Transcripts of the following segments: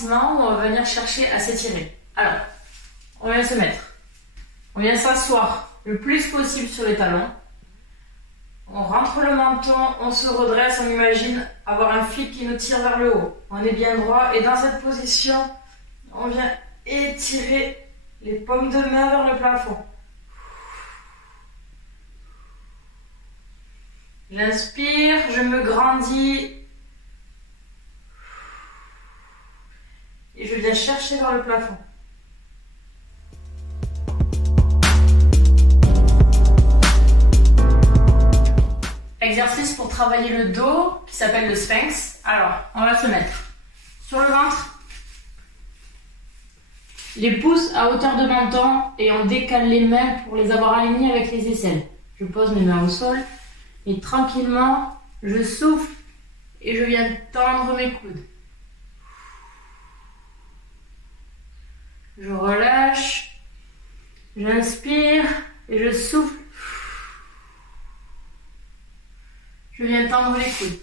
agrandissement où on va venir chercher à s'étirer. Alors, on vient se mettre. On vient s'asseoir le plus possible sur les talons. On rentre le menton, on se redresse, on imagine avoir un fil qui nous tire vers le haut. On est bien droit et dans cette position, on vient étirer les paumes de main vers le plafond. J'inspire, je me grandis et je viens chercher vers le plafond. Exercice pour travailler le dos qui s'appelle le sphinx. Alors, on va se mettre sur le ventre, les pouces à hauteur de menton et on décale les mains pour les avoir alignées avec les aisselles. Je pose mes mains au sol et tranquillement, je souffle et je viens tendre mes coudes. Je relâche, j'inspire et je souffle. Je viens tendre les coudes.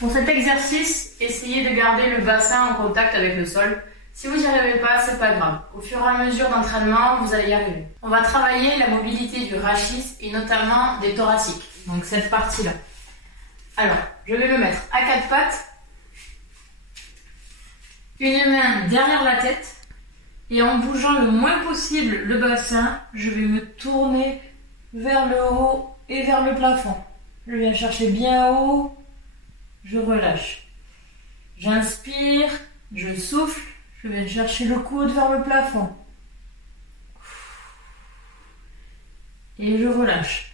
Pour cet exercice, essayez de garder le bassin en contact avec le sol. Si vous n'y arrivez pas, c'est pas grave. Au fur et à mesure d'entraînement, vous allez y arriver. On va travailler la mobilité du rachis et notamment des thoraciques. Donc cette partie-là. Alors, je vais me mettre à quatre pattes. Une main derrière la tête. Et en bougeant le moins possible le bassin, je vais me tourner vers le haut et vers le plafond. Je viens chercher bien haut, je relâche. J'inspire, je souffle, je viens chercher le coude vers le plafond. Et je relâche.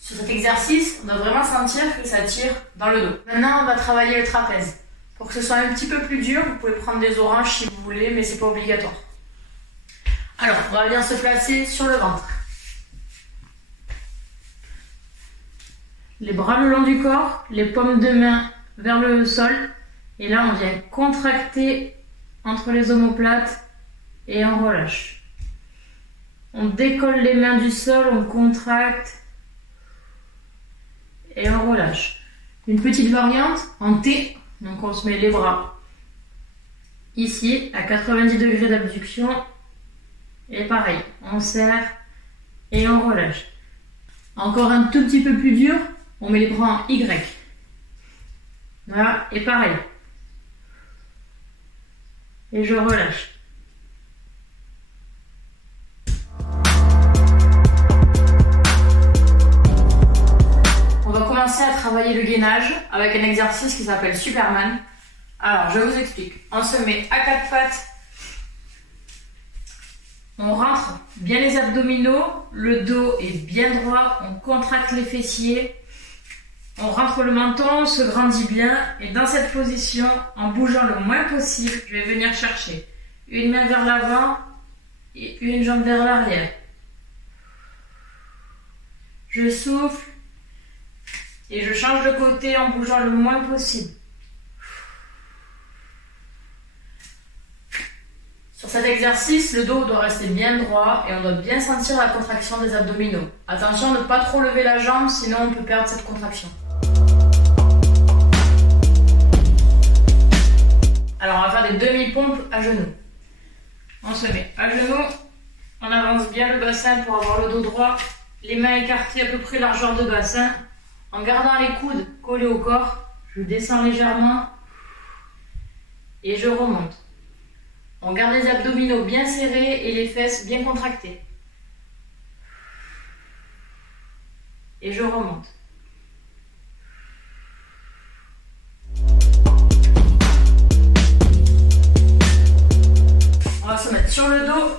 Sur cet exercice, on doit vraiment sentir que ça tire dans le dos. Maintenant, on va travailler le trapèze. Pour que ce soit un petit peu plus dur, vous pouvez prendre des oranges si vous voulez, mais c'est pas obligatoire. Alors, on va bien se placer sur le ventre. Les bras le long du corps, les paumes de main vers le sol. Et là, on vient contracter entre les omoplates et on relâche. On décolle les mains du sol, on contracte et on relâche. Une petite variante en T, donc on se met les bras ici à 90 degrés d'abduction et pareil, on serre et on relâche. Encore un tout petit peu plus dur. On met les bras en Y. Voilà, et pareil. Et je relâche. On va commencer à travailler le gainage avec un exercice qui s'appelle Superman. Alors, je vous explique. On se met à quatre pattes. On rentre bien les abdominaux. Le dos est bien droit. On contracte les fessiers. On rentre le menton, on se grandit bien et dans cette position, en bougeant le moins possible, je vais venir chercher une main vers l'avant et une jambe vers l'arrière. Je souffle et je change de côté en bougeant le moins possible. Sur cet exercice, le dos doit rester bien droit et on doit bien sentir la contraction des abdominaux. Attention à ne pas trop lever la jambe, sinon on peut perdre cette contraction. Alors on va faire des demi-pompes à genoux. On se met à genoux, on avance bien le bassin pour avoir le dos droit, les mains écartées à peu près largeur de bassin. En gardant les coudes collés au corps, je descends légèrement et je remonte. On garde les abdominaux bien serrés et les fesses bien contractées. Et je remonte. On va se mettre sur le dos,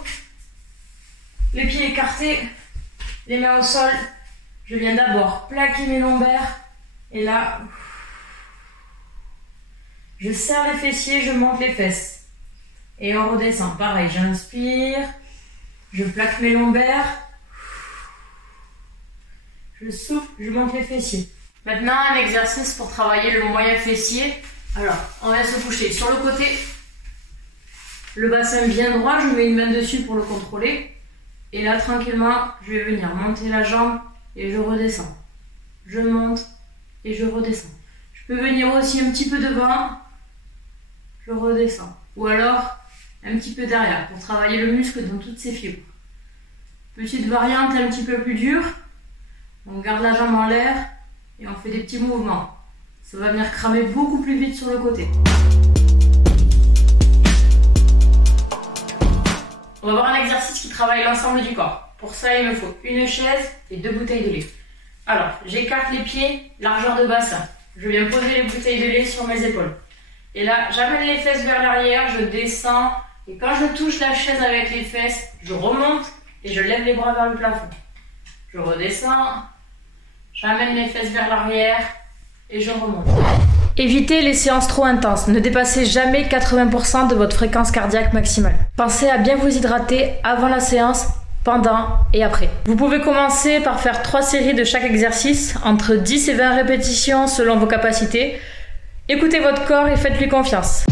les pieds écartés, les mains au sol. Je viens d'abord plaquer mes lombaires et là, je serre les fessiers, je monte les fesses. Et on redescend. Pareil, j'inspire, je plaque mes lombaires, je souffle, je monte les fessiers. Maintenant, un exercice pour travailler le moyen fessier. Alors, on va se coucher sur le côté. Le bassin bien droit, je mets une main dessus pour le contrôler. Et là, tranquillement, je vais venir monter la jambe et je redescends. Je monte et je redescends. Je peux venir aussi un petit peu devant. je redescends. Ou alors, un petit peu derrière, pour travailler le muscle dans toutes ses fibres. Petite variante un petit peu plus dure. On garde la jambe en l'air et on fait des petits mouvements. Ça va venir cramer beaucoup plus vite sur le côté. On va voir un exercice qui travaille l'ensemble du corps. Pour ça, il me faut une chaise et 2 bouteilles de lait. Alors, j'écarte les pieds, largeur de bassin. Je viens poser les bouteilles de lait sur mes épaules. Et là, j'amène les fesses vers l'arrière, je descends. Et quand je touche la chaise avec les fesses, je remonte et je lève les bras vers le plafond. Je redescends, j'amène les fesses vers l'arrière et je remonte. Évitez les séances trop intenses. Ne dépassez jamais 80% de votre fréquence cardiaque maximale. Pensez à bien vous hydrater avant la séance, pendant et après. Vous pouvez commencer par faire 3 séries de chaque exercice, entre 10 et 20 répétitions selon vos capacités. Écoutez votre corps et faites-lui confiance.